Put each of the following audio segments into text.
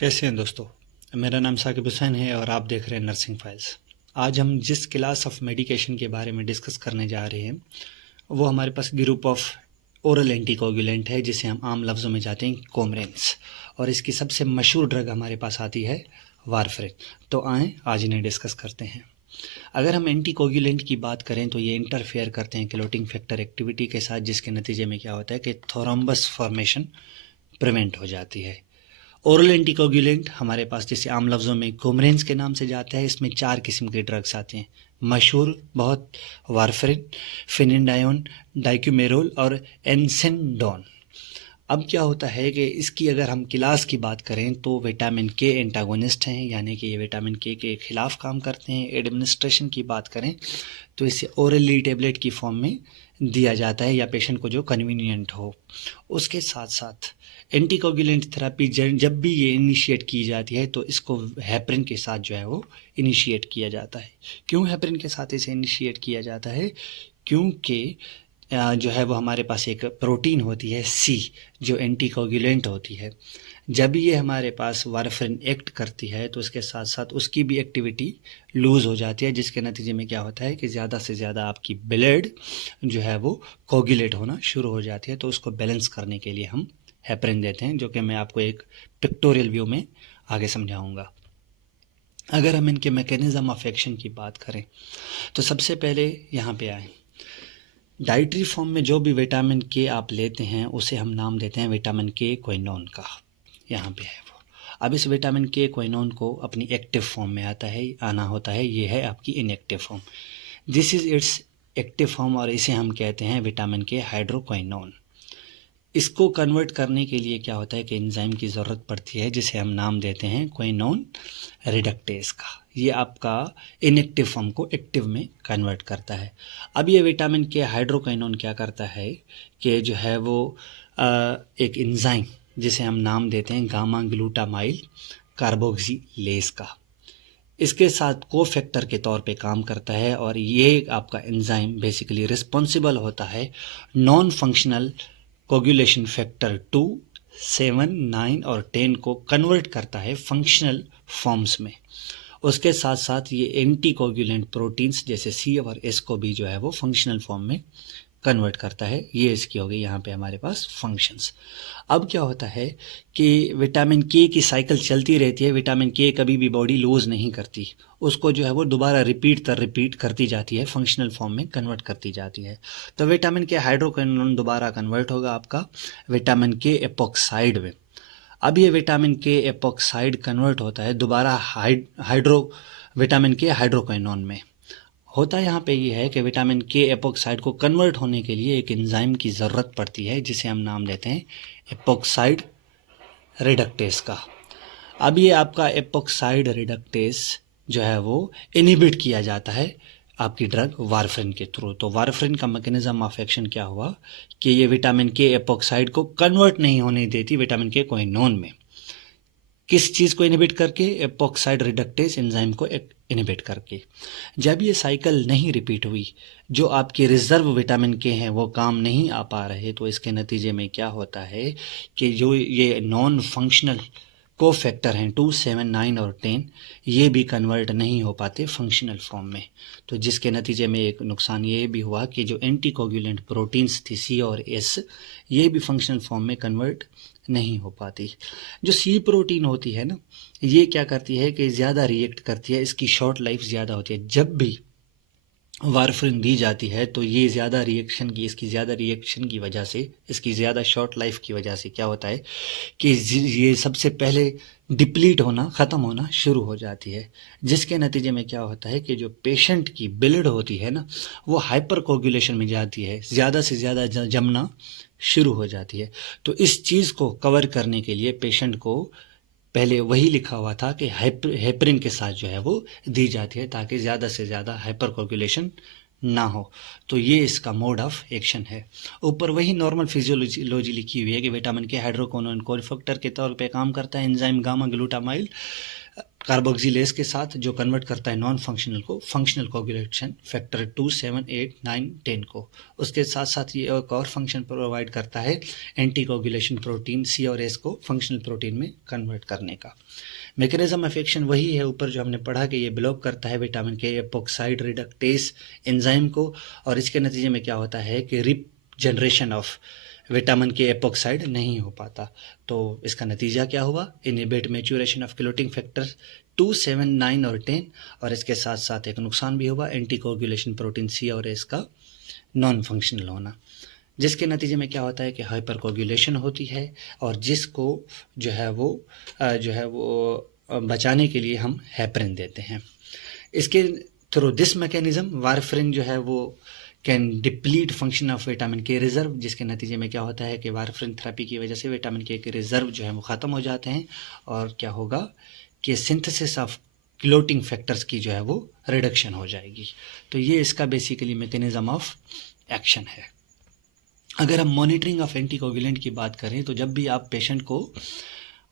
कैसे हैं दोस्तों। मेरा नाम साकिब हुसैन है और आप देख रहे हैं नर्सिंग फाइल्स। आज हम जिस क्लास ऑफ मेडिकेशन के बारे में डिस्कस करने जा रहे हैं वो हमारे पास ग्रुप ऑफ ओरल एंटीकोगुलेंट है, जिसे हम आम लफ्ज़ों में जाते हैं कोमरेंस, और इसकी सबसे मशहूर ड्रग हमारे पास आती है वारफरिन। तो आएँ आज इन्हें डिस्कस करते हैं। अगर हम एंटीकोगुलेंट की बात करें तो ये इंटरफेयर करते हैं क्लोटिंग फैक्टर एक्टिविटी के साथ, जिसके नतीजे में क्या होता है कि थ्रोम्बस फॉर्मेशन प्रिवेंट हो जाती है। ओरल एंटीकोगुलेंट हमारे पास जिसे आम लफ्ज़ों में कोमरेंस के नाम से जाता है, इसमें 4 किस्म के ड्रग्स आते हैं मशहूर बहुत, वारफरिन, फिनिडायोन, डाइक्यूमेरोल और एनसेंडोन। अब क्या होता है कि इसकी अगर हम क्लास की बात करें तो विटामिन के एंटागोनिस्ट हैं, यानी कि ये विटामिन के खिलाफ काम करते हैं। एडमिनिस्ट्रेशन की बात करें तो इसे ओरली टेबलेट की फॉर्म में दिया जाता है या पेशेंट को जो कन्वीनियंट हो। उसके साथ साथ एंटीकोगुलेंट थेरेपी जब भी ये इनिशिएट की जाती है तो इसको हेपरिन के साथ जो है वो इनिशिएट किया जाता है। क्यों हेपरिन के साथ इसे इनिशिएट किया जाता है? क्योंकि जो है वो हमारे पास एक प्रोटीन होती है सी, जो एंटीकोगुलेंट होती है। जब ये हमारे पास वारफरिन एक्ट करती है तो उसके साथ साथ उसकी भी एक्टिविटी लूज़ हो जाती है, जिसके नतीजे में क्या होता है कि ज़्यादा से ज़्यादा आपकी ब्लड जो है वो कोगुलेट होना शुरू हो जाती है। तो उसको बैलेंस करने के लिए हम हेपरिन देते हैं, जो कि मैं आपको एक पिक्टोरियल व्यू में आगे समझाऊंगा। अगर हम इनके मैकेनिज्म ऑफ एक्शन की बात करें तो सबसे पहले यहाँ पे आए, डाइटरी फॉर्म में जो भी विटामिन के आप लेते हैं उसे हम नाम देते हैं विटामिन के क्विनोन का। यहाँ पे है वो। अब इस विटामिन के क्विनोन को अपनी एक्टिव फॉर्म में आना होता है। ये है आपकी inactive form. This is it's active form और इसे हम कहते हैं विटामिन के हाइड्रोक्विनोन। इसको कन्वर्ट करने के लिए क्या होता है कि एंजाइम की ज़रूरत पड़ती है, जिसे हम नाम देते हैं क्विनोन रिडक्टेज का। ये आपका इनएक्टिव फॉर्म को एक्टिव में कन्वर्ट करता है। अब ये विटामिन के हाइड्रोक्विनोन क्या करता है कि जो है वो एक एंजाइम जिसे हम नाम देते हैं गामा ग्लूटामाइल कार्बोक्सिलेज का, इसके साथ को फैक्टर के तौर पे काम करता है। और ये आपका एंजाइम बेसिकली रिस्पॉन्सिबल होता है नॉन फंक्शनल कोगुलेशन फैक्टर 2, 7, 9 और 10 को कन्वर्ट करता है फंक्शनल फॉर्म्स में। उसके साथ साथ ये एंटी कोगुलेंट प्रोटीन्स जैसे सी और एस को भी जो है वो फंक्शनल फॉर्म में कन्वर्ट करता है। ये इसकी हो गई यहाँ पे हमारे पास फंक्शंस। अब क्या होता है कि विटामिन के की साइकिल चलती रहती है। विटामिन के कभी भी बॉडी लूज नहीं करती, उसको जो है वो दोबारा रिपीट करती जाती है, फंक्शनल फॉर्म में कन्वर्ट करती जाती है। तो विटामिन के हाइड्रोक्विनोन दोबारा कन्वर्ट होगा आपका विटामिन के एपोक्साइड में। अब ये विटामिन के एपोक्साइड कन्वर्ट होता है दोबारा विटामिन के हाइड्रोक्विनोन में। होता यहाँ पे ये है कि विटामिन के एपोक्साइड को कन्वर्ट होने के लिए एक एंजाइम की ज़रूरत पड़ती है, जिसे हम नाम देते हैं एपोक्साइड रिडक्टेज का। अब ये आपका एपोक्साइड रिडक्टेज जो है वो इनहिबिट किया जाता है आपकी ड्रग वारफरिन के थ्रू। तो वारफरिन का मैकेनिज्म ऑफ एक्शन क्या हुआ कि ये विटामिन के एपोक्साइड को कन्वर्ट नहीं होने देती विटामिन के क्विनोन में। किस चीज़ को इनहिबिट करके? एपोक्साइड रिडक्टेज एंजाइम को इनहिबिट करके। जब ये साइकिल नहीं रिपीट हुई, जो आपके रिजर्व विटामिन के हैं वो काम नहीं आ पा रहे, तो इसके नतीजे में क्या होता है कि जो ये नॉन फंक्शनल को फैक्टर हैं 2, 7, 9 और 10, ये भी कन्वर्ट नहीं हो पाते फंक्शनल फॉर्म में। तो जिसके नतीजे में एक नुकसान ये भी हुआ कि जो एंटीकोगुलेंट प्रोटीन्स थी सी और एस, ये भी फंक्शनल फॉर्म में कन्वर्ट नहीं हो पाती। जो सी प्रोटीन होती है ना, ये क्या करती है कि ज़्यादा रिएक्ट करती है, इसकी शॉर्ट लाइफ ज़्यादा होती है। जब भी वारफरिन दी जाती है तो ये इसकी ज़्यादा रिएक्शन की वजह से, इसकी ज़्यादा शॉर्ट लाइफ की वजह से क्या होता है कि ये सबसे पहले डिप्लीट होना, ख़त्म होना शुरू हो जाती है। जिसके नतीजे में क्या होता है कि जो पेशेंट की ब्लड होती है ना, वो हाइपर कोगुलेशन में जाती है, ज़्यादा से ज़्यादा जमना शुरू हो जाती है। तो इस चीज़ को कवर करने के लिए पेशेंट को पहले वही लिखा हुआ था कि हेपरिन के साथ जो है वो दी जाती है, ताकि ज़्यादा से ज़्यादा हाइपर कोगुलेशन ना हो। तो ये इसका मोड ऑफ एक्शन है। ऊपर वही नॉर्मल फिजियोलॉजी लिखी हुई है कि विटामिन के हाइड्रोक्विनोन कोफैक्टर के तौर पे काम करता है एंजाइम गामा ग्लूटामाइल कार्बोक्सिलेज के साथ, जो कन्वर्ट करता है नॉन फंक्शनल को फंक्शनल कोगुलेशन फैक्टर 2, 7, 8, 9, 10 को। उसके साथ साथ ये एक और फंक्शन प्रोवाइड करता है एंटी कोगुलेशन प्रोटीन सी और एस को फंक्शनल प्रोटीन में कन्वर्ट करने का। मैकेनिज्म ऑफ एक्शन वही है ऊपर जो हमने पढ़ा कि ये ब्लॉक करता है विटामिन के एपोक्साइड रिडक्टेस एंजाइम को, और इसके नतीजे में क्या होता है कि रिजनरेशन ऑफ विटामिन के एपोक्साइड नहीं हो पाता। तो इसका नतीजा क्या हुआ, inhibit maturation of clotting factor 2, 7, 9 और 10, और इसके साथ साथ एक नुकसान भी हुआ एंटीकोगुलेशन प्रोटीन सी और एस का नॉन फंक्शनल होना, जिसके नतीजे में क्या होता है कि हाइपरकोगुलेशन होती है, और जिसको जो है वो बचाने के लिए हम हेपरिन देते हैं। इसके थ्रू दिस मैकेनिज्म वारफरिन जो है वो can deplete function of vitamin के रिजर्व, जिसके नतीजे में क्या होता है कि वारफरिन थेरेपी की वजह से विटामिन के रिजर्व जो है वो ख़त्म हो जाते हैं, और क्या होगा कि सिंथेसिस ऑफ क्लोटिंग फैक्टर्स की जो है वो रिडक्शन हो जाएगी। तो ये इसका बेसिकली मैकेनिज्म ऑफ एक्शन है। अगर हम मॉनिटरिंग ऑफ एंटीकोगुलेंट की बात करें तो जब भी आप पेशेंट को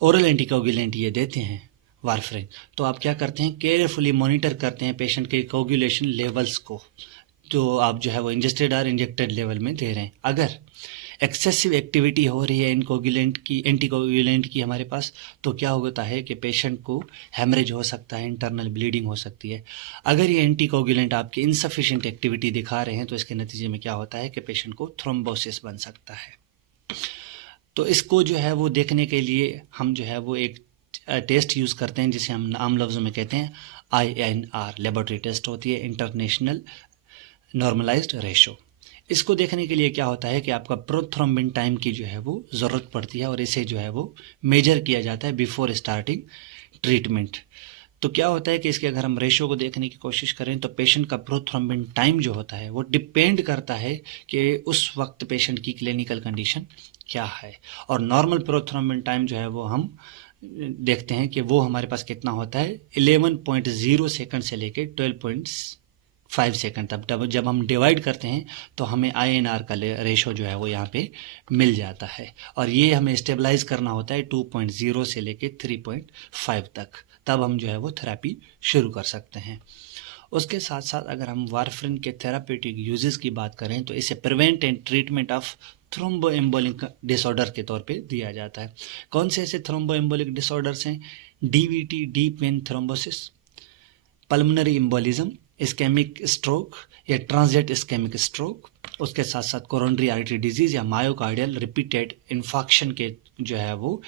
ओरल एंटीकोगुलेंट ये देते हैं वारफरिन, तो आप क्या करते हैं, केयरफुली मॉनिटर करते हैं पेशेंट के कोगुलेशन लेवल्स को, जो आप जो है वो इंजेस्टेड और इंजेक्टेड लेवल में दे रहे हैं। अगर एक्सेसिव एक्टिविटी हो रही है एंटीकोगुलेंट की हमारे पास, तो क्या होता है कि पेशेंट को हेमरेज हो सकता है, इंटरनल ब्लीडिंग हो सकती है। अगर ये एंटीकोगुलेंट आपकी इनसफिशिएंट एक्टिविटी दिखा रहे हैं तो इसके नतीजे में क्या होता है कि पेशेंट को थ्रोम्बोसिस बन सकता है। तो इसको जो है वो देखने के लिए हम जो है वो एक टेस्ट यूज़ करते हैं जिसे हम आम लफ्ज़ों में कहते हैं INR, लेबोरेटरी टेस्ट होती है, इंटरनेशनल नॉर्मलाइज्ड रेशो। इसको देखने के लिए क्या होता है कि आपका प्रोथ्रोम्बिन टाइम की जो है वो ज़रूरत पड़ती है, और इसे जो है वो मेजर किया जाता है बिफोर स्टार्टिंग ट्रीटमेंट। तो क्या होता है कि इसके अगर हम रेशो को देखने की कोशिश करें तो पेशेंट का प्रोथ्रोम्बिन टाइम जो होता है वो डिपेंड करता है कि उस वक्त पेशेंट की क्लिनिकल कंडीशन क्या है, और नॉर्मल प्रोथ्रोम्बिन टाइम जो है वो हम देखते हैं कि वो हमारे पास कितना होता है, 11.0 सेकंड से लेके 12.5 सेकंड तक। जब हम डिवाइड करते हैं तो हमें INR का रेशो जो है वो यहाँ पे मिल जाता है, और ये हमें स्टेबलाइज करना होता है 2.0 से लेके 3.5 तक, तब हम जो है वो थेरेपी शुरू कर सकते हैं। उसके साथ साथ अगर हम वारफरिन के थेरापेटिक यूजेस की बात करें तो इसे prevent and treatment of thromboembolic disorder के तौर पे दिया जाता है। कौन से ऐसे थ्रोम्बोएम्बोलिक डिसऑर्डर्स हैं, DVT, deep vein thrombosis, pulmonary embolism, ischaemic stroke या ट्रांजिएंट इस्केमिक स्ट्रोक, उसके साथ साथ कोरोनरी आर्टरी डिजीज़ या मायोकार्डियल रिपीटेड इन्फाक्शन के जो है वो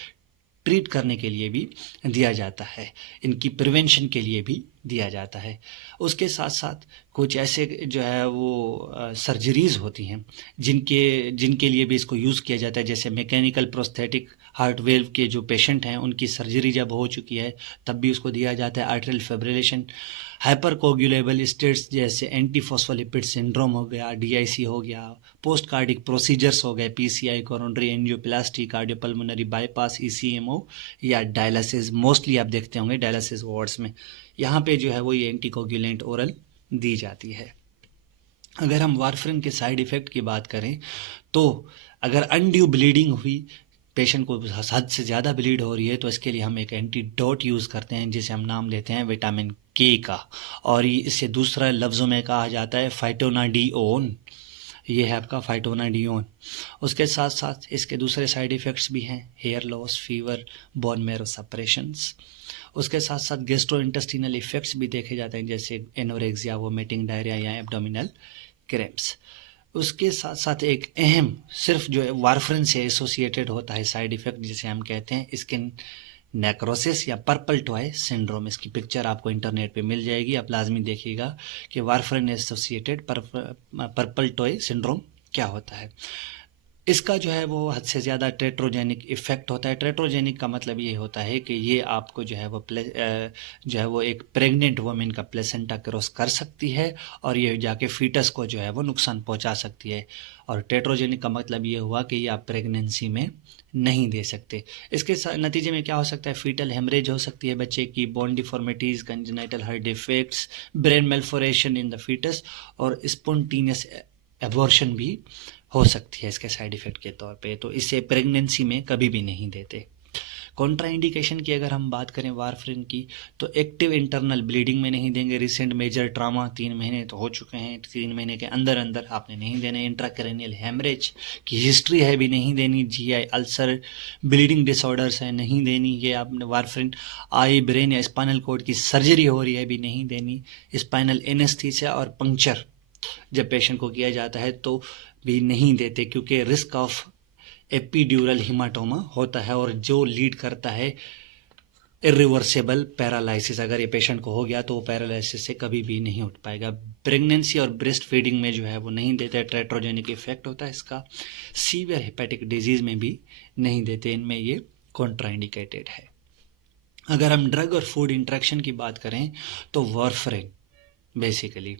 ट्रीट करने के लिए भी दिया जाता है, इनकी प्रिवेंशन के लिए भी दिया जाता है। उसके साथ साथ कुछ ऐसे जो है वो सर्जरीज़ होती हैं जिनके लिए भी इसको यूज़ किया जाता है, जैसे मैकेनिकल प्रोस्थेटिक हार्ट वेल्व के जो पेशेंट हैं उनकी सर्जरी जब हो चुकी है तब भी उसको दिया जाता है। Arterial fibrillation, hyper coagulable states जैसे एंटीफॉस्फोलिपिड सिंड्रोम हो गया, DIC हो गया, पोस्ट कार्डिक प्रोसीजर्स हो गए, PCI, coronary angioplasty, cardiopulmonary bypass, ECMO या डायलिसिस, मोस्टली आप देखते होंगे डायलिसिस वार्ड्स में, यहाँ पे जो है वो ये एंटीकोगुलेंट ओरल दी जाती है। अगर हम वारफरिन के साइड इफ़ेक्ट की बात करें तो अगर अनड्यू ब्लीडिंग हुई, पेशेंट को हद से ज़्यादा ब्लीड हो रही है, तो इसके लिए हम एक एंटीडोट यूज़ करते हैं जिसे हम नाम लेते हैं विटामिन के का, और इसे दूसरा लफ्ज़ों में कहा जाता है फाइटोनाडियोन। ये है आपका फाइटोनाडियोन। उसके साथ साथ इसके दूसरे साइड इफ़ेक्ट्स भी हैं, hair loss, fever, bone marrow suppressions. उसके साथ साथ गैस्ट्रो इंटेस्टिनल इफ़ेक्ट्स भी देखे जाते हैं, जैसे एनोरेक्सिया, वोमिटिंग, डायरिया या एब्डोमिनल क्रैम्प्स। उसके साथ साथ एक अहम सिर्फ जो है वारफरिन से एसोसिएटेड होता है साइड इफ़ेक्ट, जिसे हम कहते हैं स्किन नेक्रोसिस या पर्पल टॉय सिंड्रोम। इसकी पिक्चर आपको इंटरनेट पे मिल जाएगी, आप लाजमी देखिएगा कि warfarin associated purple toy syndrome क्या होता है। इसका जो है वो हद से ज़्यादा टेट्रोजेनिक इफ़ेक्ट होता है। टेट्रोजेनिक का मतलब ये होता है कि ये आपको जो है वो एक प्रेग्नेंट वुमेन का प्लेसेंटा क्रॉस कर सकती है और ये जाके फीटस को जो है वो नुकसान पहुंचा सकती है। और टेट्रोजेनिक का मतलब ये हुआ कि ये आप प्रेगनेंसी में नहीं दे सकते। इसके नतीजे में क्या हो सकता है, फीटल हेमरेज हो सकती है बच्चे की, bone deformities, congenital heart defects, brain malformation in the foetus और स्पॉन्टेनियस एबॉर्शन भी हो सकती है इसके साइड इफ़ेक्ट के तौर पे। तो इसे प्रेगनेंसी में कभी भी नहीं देते। कॉन्ट्राइंडिकेशन की अगर हम बात करें वारफरिन की, तो एक्टिव इंटरनल ब्लीडिंग में नहीं देंगे, रिसेंट मेजर ट्रामा 3 महीने तो हो चुके हैं, 3 महीने के अंदर अंदर आपने नहीं देने, इंट्राक्रैनियल हेमरेज की हिस्ट्री है भी नहीं देनी, जीआई अल्सर ब्लीडिंग डिसऑर्डर्स है नहीं देनी, ये आपने वारफरिन आई ब्रेन या स्पाइनल कॉर्ड की सर्जरी हो रही है भी नहीं देनी, स्पाइनल एनेस्थीसिया और पंक्चर जब पेशेंट को किया जाता है तो भी नहीं देते, क्योंकि रिस्क ऑफ एपिड्यूरल हिमाटोमा होता है और जो लीड करता है इरिवर्सिबल पैरालिसिस। अगर ये पेशेंट को हो गया तो वो पैरालिसिस से कभी भी नहीं उठ पाएगा। प्रेगनेंसी और ब्रेस्ट फीडिंग में जो है वो नहीं देते, ट्रेट्रोजेनिक इफेक्ट होता है इसका। सीवियर हेपेटिक डिजीज में भी नहीं देते, इनमें ये कॉन्ट्राइंडिकेटेड है। अगर हम ड्रग और फूड इंटरेक्शन की बात करें तो वारफरिन, बेसिकली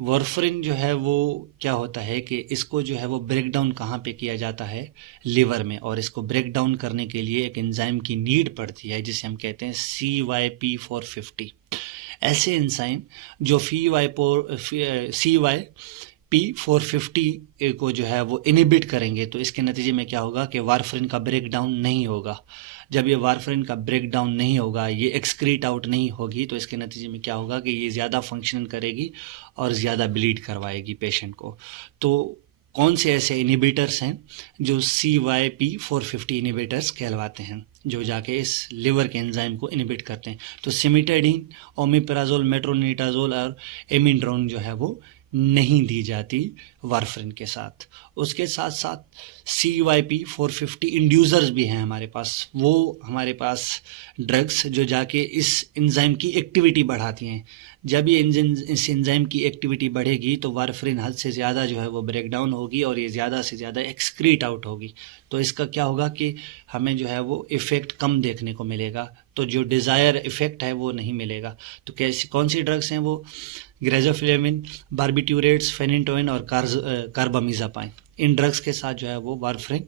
वारफरिन जो है वो क्या होता है कि इसको जो है वो ब्रेक डाउन कहाँ पे किया जाता है, लिवर में, और इसको ब्रेक डाउन करने के लिए एक एंजाइम की नीड पड़ती है जिसे हम कहते हैं CYP450। ऐसे एंजाइम जो CYP450 को जो है वो इनहिबिट करेंगे तो इसके नतीजे में क्या होगा कि वारफरिन का ब्रेक डाउन नहीं होगा। जब ये वारफरिन का ब्रेक डाउन नहीं होगा, ये एक्सक्रीट आउट नहीं होगी, तो इसके नतीजे में क्या होगा कि ये ज़्यादा फंक्शन करेगी और ज़्यादा ब्लीड करवाएगी पेशेंट को। तो कौन से ऐसे इनहिबिटर्स हैं जो CYP450 इनहिबिटर्स कहलवाते हैं, जो जाके इस लिवर के एंजाइम को इनहिबिट करते हैं? तो सिमिटाइडिन, ओमेप्राजोल, मेट्रोनिडाजोल और एमिड्रोन जो है वो नहीं दी जाती वारफरिन के साथ। उसके साथ साथ CYP450 इंड्यूसर्स भी हैं हमारे पास, वो हमारे पास ड्रग्स जो जाके इस एंजाइम की एक्टिविटी बढ़ाती हैं। जब ये इस एंजाइम की एक्टिविटी बढ़ेगी तो वारफरिन हद से ज़्यादा जो है वो ब्रेक डाउन होगी और ये ज़्यादा से ज़्यादा एक्सक्रीट आउट होगी। तो इसका क्या होगा कि हमें जो है वो इफ़ेक्ट कम देखने को मिलेगा, तो जो डिज़ायर इफ़ेक्ट है वो नहीं मिलेगा। तो कैसी कौन सी ड्रग्स हैं वो? ग्रेजोफ्लेविन, बार्बिट्यूरेट्स, फेनिटोइन और कार्बामिज़ापाइन। इन ड्रग्स के साथ जो है वो वारफरिन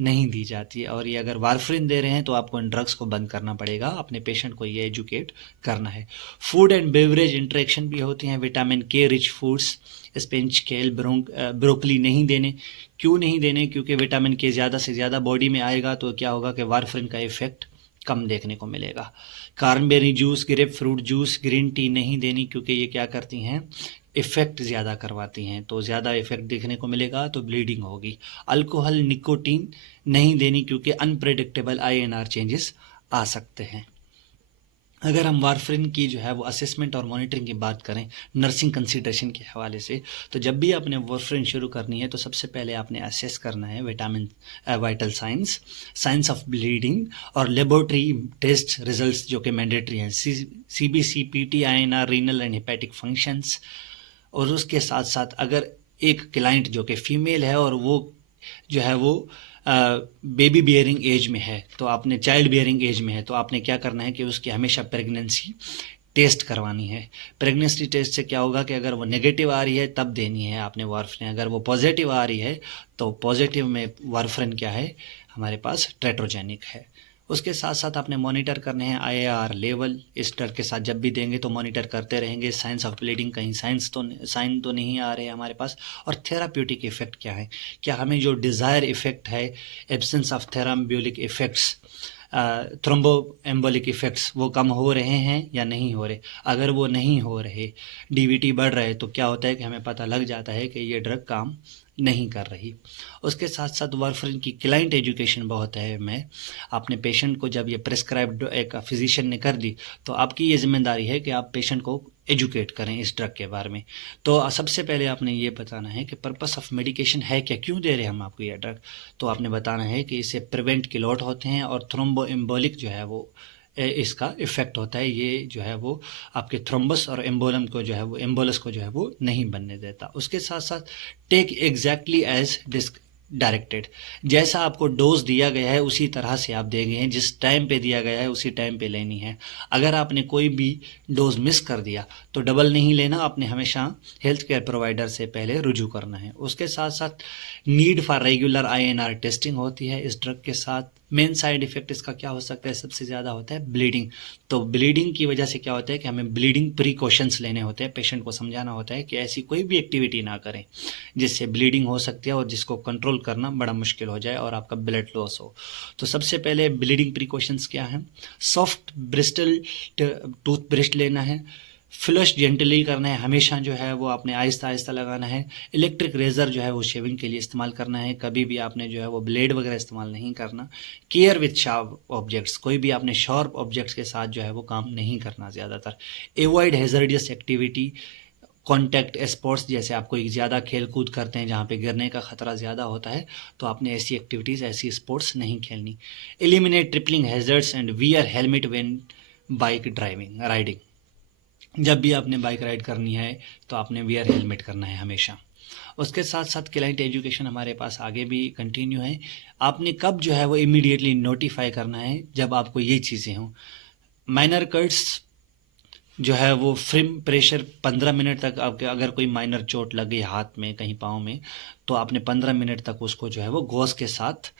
नहीं दी जाती है, और ये अगर वारफरिन दे रहे हैं तो आपको इन ड्रग्स को बंद करना पड़ेगा, अपने पेशेंट को ये एजुकेट करना है। फूड एंड बेवरेज इंटरेक्शन भी होती हैं। विटामिन के रिच फूड्स, स्पिनच, केल, ब्रोकली नहीं देने। क्यों नहीं देने? क्योंकि विटामिन के ज़्यादा से ज़्यादा बॉडी में आएगा तो क्या होगा कि वारफरिन का इफेक्ट कम देखने को मिलेगा। Cranberry juice, grapefruit juice, green tea नहीं देनी, क्योंकि ये क्या करती हैं, इफ़ेक्ट ज़्यादा करवाती हैं, तो ज़्यादा इफ़ेक्ट देखने को मिलेगा तो ब्लीडिंग होगी। अल्कोहल, निकोटीन नहीं देनी, क्योंकि अनप्रेडिक्टेबल INR चेंजेस आ सकते हैं। अगर हम वारफरिन की जो है वो असेसमेंट और मॉनिटरिंग की बात करें नर्सिंग कंसिडरेशन के हवाले से, तो जब भी आपने वारफरिन शुरू करनी है तो सबसे पहले आपने असेस करना है vital science, science of bleeding और लेबोरेटरी टेस्ट रिजल्ट्स जो कि मैंडेटरी हैं, CBC, PT, INR, renal and hepatic functions. और उसके साथ साथ अगर एक क्लाइंट जो कि फीमेल है और वो जो है वो बेबी बियरिंग एज में है, तो आपने चाइल्ड बियरिंग एज में है, तो आपने क्या करना है कि उसकी हमेशा प्रेगनेंसी टेस्ट करवानी है। प्रेगनेंसी टेस्ट से क्या होगा कि अगर वो नेगेटिव आ रही है तब देनी है आपने वारफरिन, अगर वो पॉजिटिव आ रही है तो पॉजिटिव में वारफरिन क्या है, हमारे पास ट्रेट्रोजेनिक है। उसके साथ साथ आपने मॉनिटर करने हैं IAR लेवल। इस ड्रग के साथ जब भी देंगे तो मॉनिटर करते रहेंगे, साइंस ऑफ ब्लीडिंग, कहीं साइन तो नहीं आ रहे हैं हमारे पास। और थेराप्यूटिक इफेक्ट क्या है, क्या हमें जो डिज़ायर इफेक्ट है, absence of thromboembolic effects, thromboembolic effects, वो कम हो रहे हैं या नहीं हो रहे। अगर वो नहीं हो रहे, DVT बढ़ रहे, तो क्या होता है कि हमें पता लग जाता है कि ये ड्रग काम नहीं कर रही। उसके साथ साथ वारफरिन की क्लाइंट एजुकेशन बहुत है। मैं अपने पेशेंट को जब ये प्रेस्क्राइब्ड एक फिजिशियन ने कर दी तो आपकी ये जिम्मेदारी है कि आप पेशेंट को एजुकेट करें इस ड्रग के बारे में। तो सबसे पहले आपने ये बताना है कि पर्पस ऑफ मेडिकेशन है क्या, क्यों दे रहे हैं हम आपको ये ड्रग। तो आपने बताना है कि इससे प्रिवेंट किलॉट होते हैं और थ्रोम्बो एम्बोलिक जो है वो इसका इफेक्ट होता है। ये जो है वो आपके थ्रोम्बस और एम्बोलम को जो है वो एम्बोलस को जो है वो नहीं बनने देता। उसके साथ साथ टेक एग्जैक्टली एज डायरेक्टेड, जैसा आपको डोज दिया गया है उसी तरह से आप देंगे हैं, जिस टाइम पे दिया गया है उसी टाइम पे लेनी है। अगर आपने कोई भी डोज मिस कर दिया तो डबल नहीं लेना, आपने हमेशा हेल्थ केयर प्रोवाइडर से पहले रुजू करना है। उसके साथ साथ need for regular INR testing होती है इस ड्रग के साथ। मेन साइड इफेक्ट इसका क्या हो सकता है, सबसे ज़्यादा होता है ब्लीडिंग। तो ब्लीडिंग की वजह से क्या होता है कि हमें ब्लीडिंग प्रिकॉशंस लेने होते हैं, पेशेंट को समझाना होता है कि ऐसी कोई भी एक्टिविटी ना करें जिससे ब्लीडिंग हो सकती है और जिसको कंट्रोल करना बड़ा मुश्किल हो जाए और आपका ब्लड लॉस हो। तो सबसे पहले ब्लीडिंग प्रिकॉशंस क्या है, सॉफ्ट ब्रिस्टल टूथब्रश लेना है, फ्लश जेंटली करना है, हमेशा जो है वो आपने आहिस्ता आहिस्ता लगाना है। इलेक्ट्रिक रेज़र जो है वो शेविंग के लिए इस्तेमाल करना है, कभी भी आपने जो है वो ब्लेड वगैरह इस्तेमाल नहीं करना। केयर विथ शार्प ऑब्जेक्ट्स, कोई भी आपने शार्प ऑब्जेक्ट्स के साथ जो है वो काम नहीं करना ज़्यादातर। Avoid hazardous activity, contact sports, जैसे आप कोई ज़्यादा खेल कूद करते हैं जहाँ पे गिरने का खतरा ज़्यादा होता है, तो आपने ऐसी एक्टिविटीज़, ऐसी स्पोर्ट्स नहीं खेलनी। Eliminate tripling hazards and wear helmet when bike driving riding, जब भी आपने बाइक राइड करनी है तो आपने वियर हेलमेट करना है हमेशा। उसके साथ साथ क्लाइंट एजुकेशन हमारे पास आगे भी कंटिन्यू है। आपने कब जो है वो इमीडिएटली नोटिफाई करना है, जब आपको ये चीज़ें हों। माइनर कट्स जो है वो फ्रिम प्रेशर 15 मिनट तक, आपके अगर कोई माइनर चोट लगे हाथ में कहीं पाँव में, तो आपने 15 मिनट तक उसको जो है वो गॉज के साथ,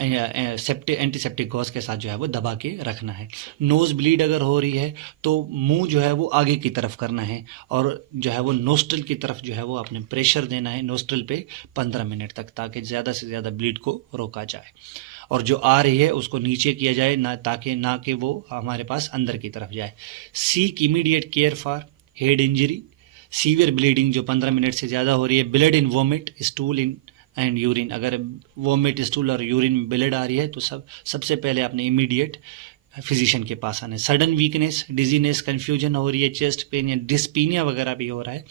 एंटीसेप्टिक गॉज के साथ जो है वो दबा के रखना है। नोज़ ब्लीड अगर हो रही है तो मुंह जो है वो आगे की तरफ करना है और जो है वो नोस्ट्रल की तरफ जो है वो आपने प्रेशर देना है नोस्ट्रल पे 15 मिनट तक, ताकि ज़्यादा से ज़्यादा ब्लीड को रोका जाए और जो आ रही है उसको नीचे किया जाए ना, ताकि ना कि वो हमारे पास अंदर की तरफ जाए। Seek immediate care for head injury, severe bleeding जो 15 मिनट से ज़्यादा हो रही है, blood in vomit, stool in and urine, अगर वोमिट, स्टूल और यूरिन में ब्लड आ रही है तो सबसे पहले आपने इमीडिएट फिजिशियन के पास आना है। सडन वीकनेस, डिजीनेस, कन्फ्यूजन हो रही है, चेस्ट पेन या डिस्पीनिया वगैरह भी हो रहा है,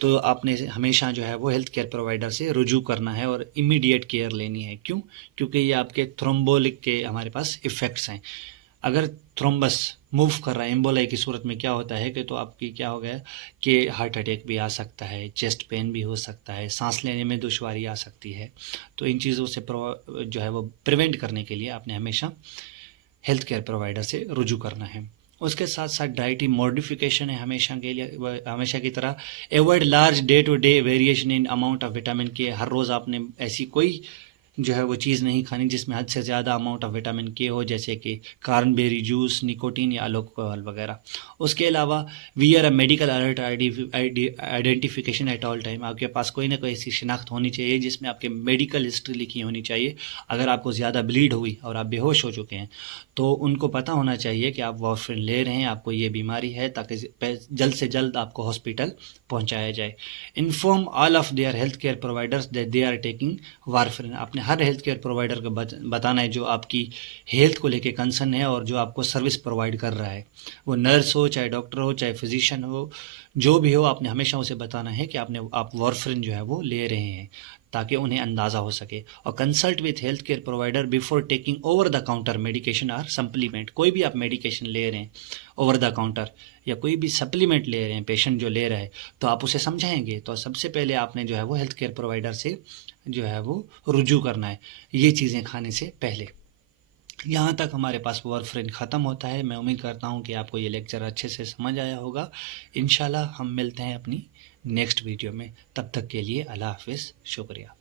तो आपने हमेशा जो है वो हेल्थ केयर प्रोवाइडर से रुजू करना है और इमीडिएट केयर लेनी है। क्यों? क्योंकि ये आपके थ्रोम्बोलिक के हमारे पास इफ़ेक्ट्स हैं। अगर थ्रोम्बस मूव कर रहा है एम्बोलाई की सूरत में, क्या होता है कि तो आपकी क्या हो गया कि हार्ट अटैक भी आ सकता है, चेस्ट पेन भी हो सकता है, सांस लेने में दुश्वारी आ सकती है। तो इन चीज़ों से जो है वो प्रिवेंट करने के लिए आपने हमेशा हेल्थ केयर प्रोवाइडर से रुजू करना है। उसके साथ साथ डाइटरी मॉडिफिकेशन है हमेशा के लिए, हमेशा की तरह avoid large day to day variation in amount of vitamin K. हर रोज़ आपने ऐसी कोई जो है वो चीज़ नहीं खानी जिसमें हद से ज़्यादा अमाउंट ऑफ विटामिन के हो, जैसे कि कार्नबेरी जूस, निकोटीन या अल्कोहल वगैरह। उसके अलावा wear a medical alert identification at all time, आपके पास कोई ना कोई ऐसी शिनाख्त होनी चाहिए जिसमें आपके मेडिकल हिस्ट्री लिखी होनी चाहिए। अगर आपको ज़्यादा ब्लीड हुई और आप बेहोश हो चुके हैं तो उनको पता होना चाहिए कि आप वार्फरिन ले रहे हैं, आपको ये बीमारी है, ताकि जल्द से जल्द आपको हॉस्पिटल पहुंचाया जाए। Inform all of their health care providers that they are taking warfarin, आपने हर हेल्थ केयर प्रोवाइडर को बताना है जो आपकी हेल्थ को लेके कंसर्न है और जो आपको सर्विस प्रोवाइड कर रहा है, वो नर्स हो, चाहे डॉक्टर हो, चाहे फिजिशियन हो, जो भी हो, आपने हमेशा उसे बताना है कि आप वार्फरिन जो है वो ले रहे हैं, ताकि उन्हें अंदाज़ा हो सके। और consult with health care provider before taking over the counter medication or supplement, कोई भी आप मेडिकेशन ले रहे हैं ओवर द काउंटर या कोई भी सप्लीमेंट ले रहे हैं, पेशेंट जो ले रहा है, तो आप उसे समझाएंगे। तो सबसे पहले आपने जो है वो हेल्थ केयर प्रोवाइडर से जो है वो रुजू करना है ये चीज़ें खाने से पहले। यहाँ तक हमारे पास वार्फरिन ख़त्म होता है। मैं उम्मीद करता हूँ कि आपको ये लेक्चर अच्छे से समझ आया होगा। इंशाल्लाह हम मिलते हैं अपनी नेक्स्ट वीडियो में, तब तक के लिए अल्लाह हाफिज़, शुक्रिया।